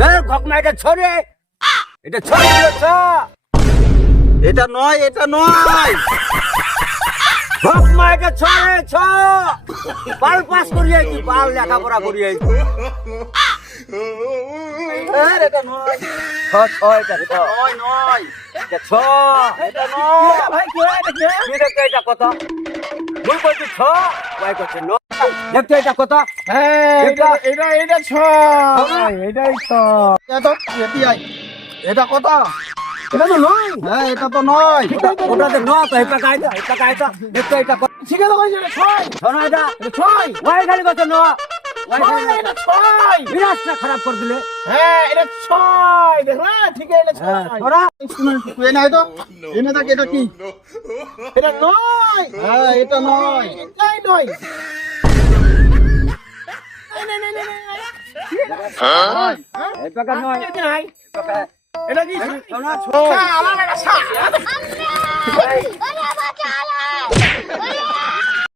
ঘকমা এটা ছড়ে, এটা ছড়ে দিয়েছ। এটা নয়, এটা নয়। ঘকমা এটা ছড়ে ছ। বাল পাস করিয়েছি, বাল লেখাপড়া করিয়েছি। এটা নয়, ছ ছ এটা ছ, নয়, নয়। এটা ছ। এটা নয়। ভাই কি হয় এটা? কি দেখতে এটা কত? ভুল করছি ছ, ভাই করছে ন। দেখতে এটা কত? এটা ছয়, এটাই ছয়। এটা এটি আই। এটা কত? এটা তো নয়। হ্যাঁ, এটা তো নয়। ওটাতে ন তো এটা কায়দা, এটা কায়দা। দেখতে এটা কত? ঠিক আছে কইছে এটা ছয়, শোনো এটা, এটা ছয়, ওয়াই খালি কত ন? ওয়াই খালি ছয়, এটা ছয়। বিরাটটা খারাপ করে দিলে। হ্যাঁ এটা ছয়, দেখলা ঠিক আছে এটা হ্যাঁ, ছয়। ওরা শুনুন, এ নাই তো। এনে থাকে এটা কি? এটা নয়, হ্যাঁ, এটা নয়। এটাই নয়। এই নে, নে, নে, নে, নে। হ্যাঁ? এই টাকা নয়। এটা নাই। এটা কি? শোনো, ছ। আমার একটা